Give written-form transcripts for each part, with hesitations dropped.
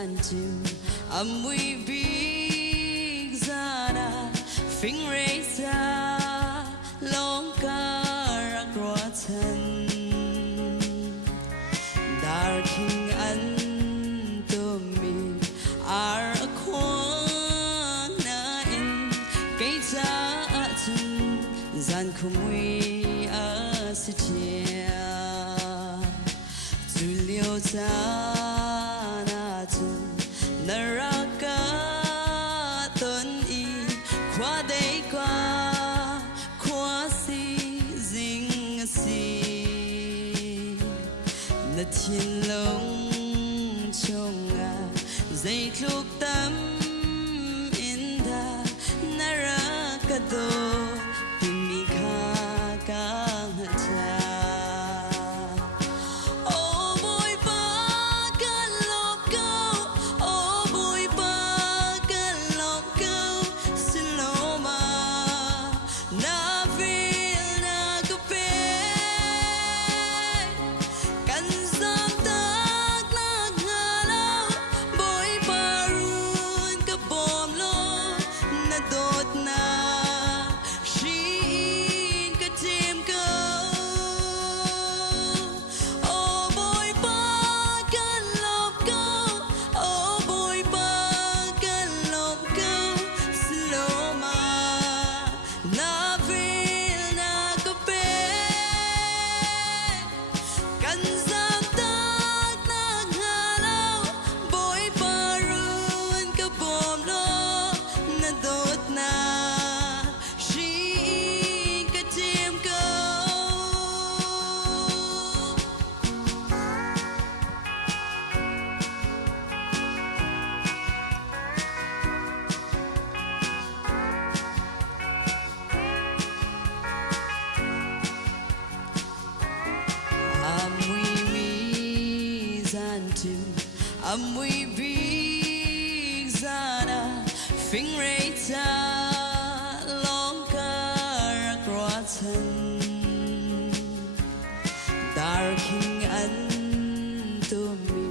tu amui big zana phình rây ra long ca roatan dar king an to me ar khong na in cây cha chun gian khumui a sitia tu liu cha na chun naraka ton i khwa dei kwa khwa si jing si na thiên long chong a dây lục tâm in da naraka do tình mi kha ka cha. Amui big zana phình rây cha long ca roatan dar king an to me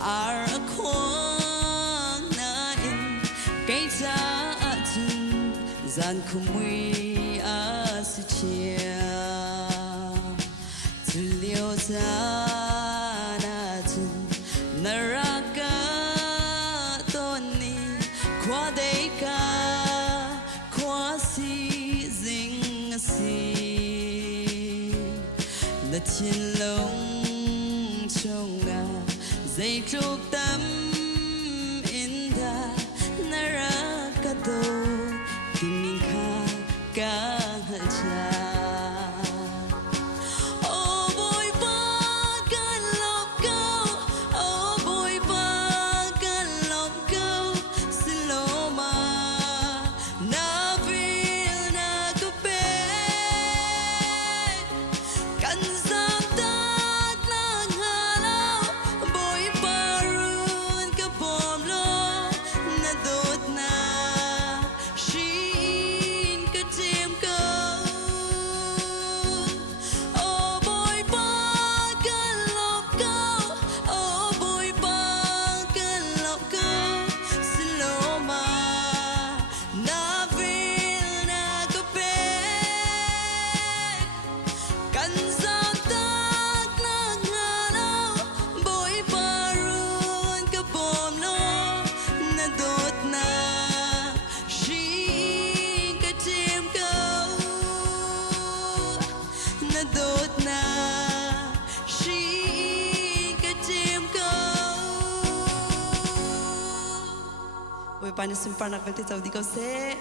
ar khong na in cây cha chun gian khumui a sitia tu liu cha na chun naraka toni khwa dei ka khwa si jing si na thiên long chong a dây lục tâm in da naraka do tình mi kha ka cha. Ôi, bạn xin phản nạc với thế giàu đi câu xe.